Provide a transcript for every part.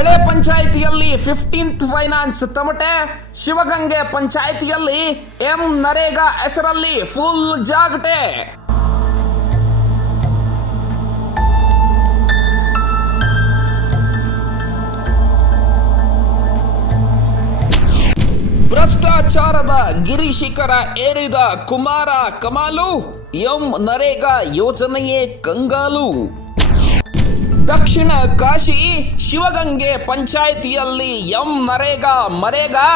ಹಳೆ ಪಂಚಾಯಿತಿಯಲ್ಲಿ fifteenth finance ತಮಟೆ, ಶಿವಗಂಗೆ ಪಂಚಾಯಿತಿಯಲ್ಲಿ ಎಂ ನರೇಗಾ ಹೆಸರಲ್ಲಿ ಫುಲ್ ಜಾಗಟೆ. ಭ್ರಷ್ಟಾಚಾರದ ಗಿರಿಶಿಖರ ಏರಿದ ಕುಮಾರ ಕಮಾಲು, ಎಂ ನರೇಗಾ ಯೋಜನೆಯೇ ಕಂಗಾಲು. ದಕ್ಷಿಣ ಕಾಶಿ ಶಿವಗಂಗೆ ಪಂಚಾಯಿತಿಯಲ್ಲಿ ಎಂ ನರೇಗಾ ಮರೇಗಾ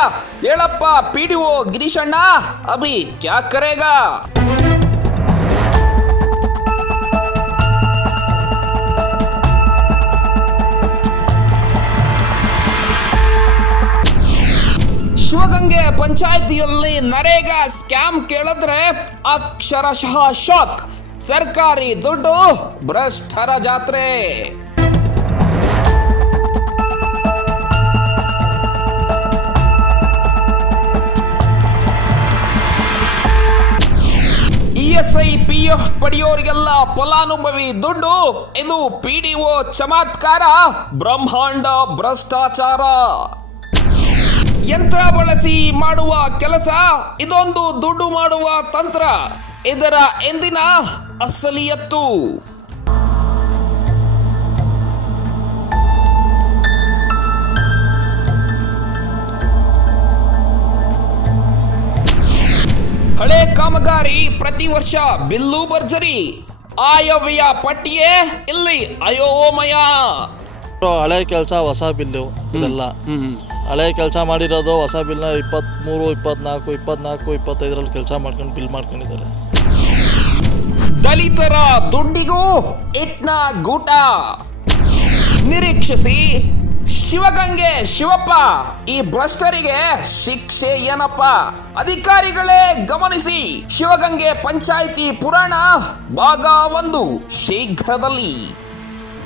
ಹೇಳಪ್ಪ ಪಿಡಿಒ ಗಿರೀಶಣ್ಣ, ಅಭಿ ಕ್ಯಾ ಕರೇಗಾ ಶಿವಗಂಗೆ ಪಂಚಾಯಿತಿಯಲ್ಲಿ ನರೇಗಾ ಸ್ಕ್ಯಾಮ್ ಕೇಳಿದ್ರೆ ಅಕ್ಷರಶಃ ಶಾಕ್. ಸರ್ಕಾರಿ ದುಡ್ಡು ಭ್ರಷ್ಟರ ಜಾತ್ರೆ. ಇಎಸ್ಐ ಪಿ ಎಫ್ ಪಡೆಯೋರಿಗೆಲ್ಲ ಫಲಾನುಭವಿ ದುಡ್ಡು ಇದು ಒ ಚಮತ್ಕಾರ ಬ್ರಹ್ಮಾಂಡ ಭ್ರಷ್ಟಾಚಾರ. ಯಂತ್ರ ಬಳಸಿ ಮಾಡುವ ಕೆಲಸ, ಇದೊಂದು ದುಡ್ಡು ಮಾಡುವ ತಂತ್ರ. ಇದರ ಎಂದಿನ ಅಸಲಿಯತ್ತು. ಹಳೆ ಕಾಮಗಾರಿ ಪ್ರತಿ ವರ್ಷ ಬಿಲ್ಲು ಭರ್ಜರಿ. ಆಯವ್ಯಯ ಪಟ್ಟಿಯೇ ಇಲ್ಲಿ ಅಯೋಮಯ. ಹಳೆ ಕೆಲಸ ಹೊಸ ಬಿಲ್ಲು ಇದೆಲ್ಲ. ಹಳೆ ಕೆಲಸ ಮಾಡಿರೋದು ಹೊಸ ಬಿಲ್ನ ಇಪ್ಪತ್ತ್ಮೂರು ಇಪ್ಪತ್ನಾಲ್ಕು ಇಪ್ಪತ್ನಾಲ್ಕು ಇಪ್ಪತ್ತೈದರಲ್ಲಿ ಕೆಲಸ ಮಾಡ್ಕೊಂಡು ಬಿಲ್ ಮಾಡ್ಕೊಂಡಿದ್ದಾರೆ. ದಲಿತರ ದುಡ್ಡಿಗೂ ಇಟ್ನ ಗೂಟ. ನಿರೀಕ್ಷಿಸಿ ಶಿವಗಂಗೆ ಶಿವಪ್ಪ ಈ ಭ್ರಷ್ಟರಿಗೆ ಶಿಕ್ಷೆ ಏನಪ್ಪ? ಅಧಿಕಾರಿಗಳೇ ಗಮನಿಸಿ ಶಿವಗಂಗೆ ಪಂಚಾಯಿತಿ ಪುರಾಣ ಭಾಗ ಒಂದು ಶೀಘ್ರದಲ್ಲಿ.